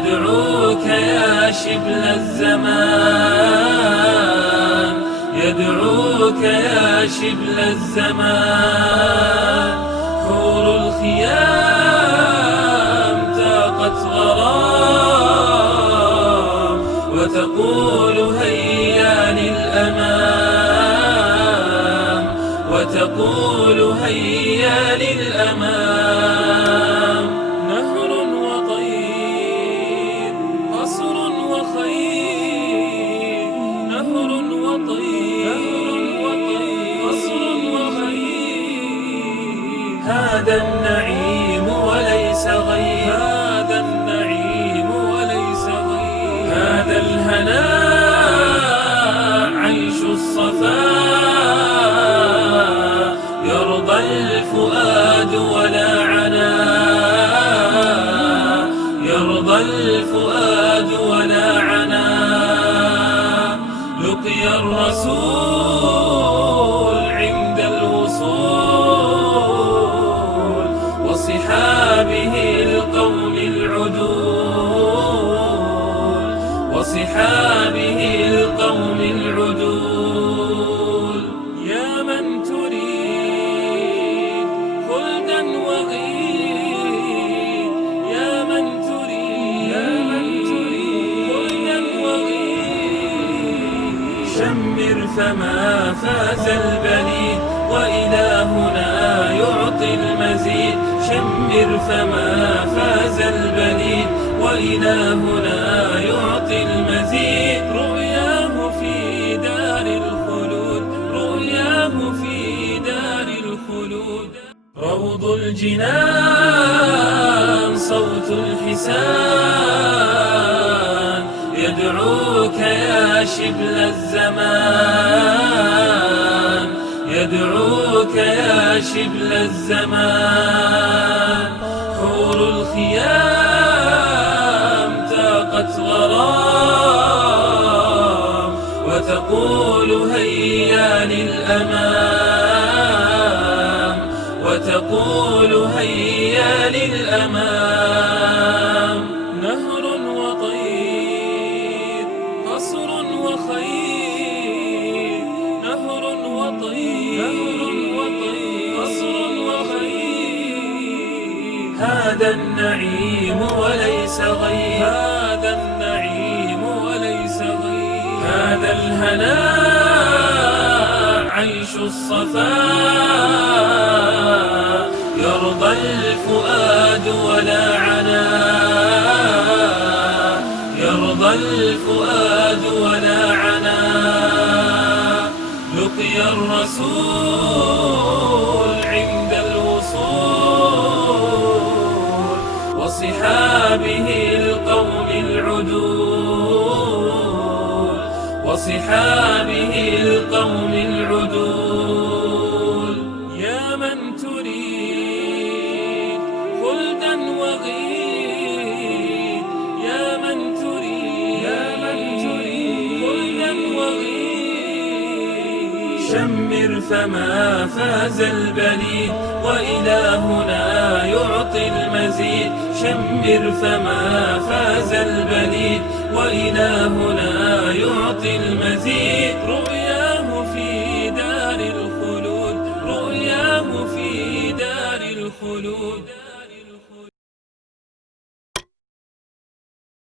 يدعوك يا شبل الزمان، يدعوك يا شبل الزمان. حور الخيام تاقت غرام، وتقول هيا للأمام، وتقول هيا للأمام. نهر وطير، قصر وخير، نهر وطير، قصر وخير. هذا النعيم وليس غير، هذا النعيم وليس غير. هذا الهناء عيش الصفاء، يرضى الفؤاد ولا عنا، يرضى الفؤاد ولا عنا. لقي الرسول عند الوصول، وصحابه القوم العدول، وصحابه القوم العدول. يا من تريد خلدا وغيد، يا من تريد، يا من تريد خلدا وغيد. شمر فما فاز البليد، وإلهنا يعطي المزيد. شمر فما فاز البليد، وإلهنا يعطي المزيد. رؤياه في دار الخلود، رؤياه في دار الخلود. روض الجنان صوت الحسان، يدعوك يا شبل الزمان، يدعوك يا شبل الزمان. حور الخيام تاقت غرام، وتقول هيا للأمام، وتقول هيا للأمام. نهر وطير، قصر وخير، نهر وطير، قصر وخير. هذا النعيم وليس غير، هذا النعيم وليس غير. هذا الهناء عيش الصفاء، يرضى الفؤاد ولا عنا، يرضى الفؤاد ولا عنا. لقي الرسول عند الوصول، وصحابه القوم العدول، وصحابه القوم العدول. يا من تريد خلدا وغيد، يا من تريد، يا من تريد خلدا وغيد. شمر فما فاز البليد، وإلهنا يعطي المزيد. شمر فما فاز البليد، وإلهنا يعطي المزيد.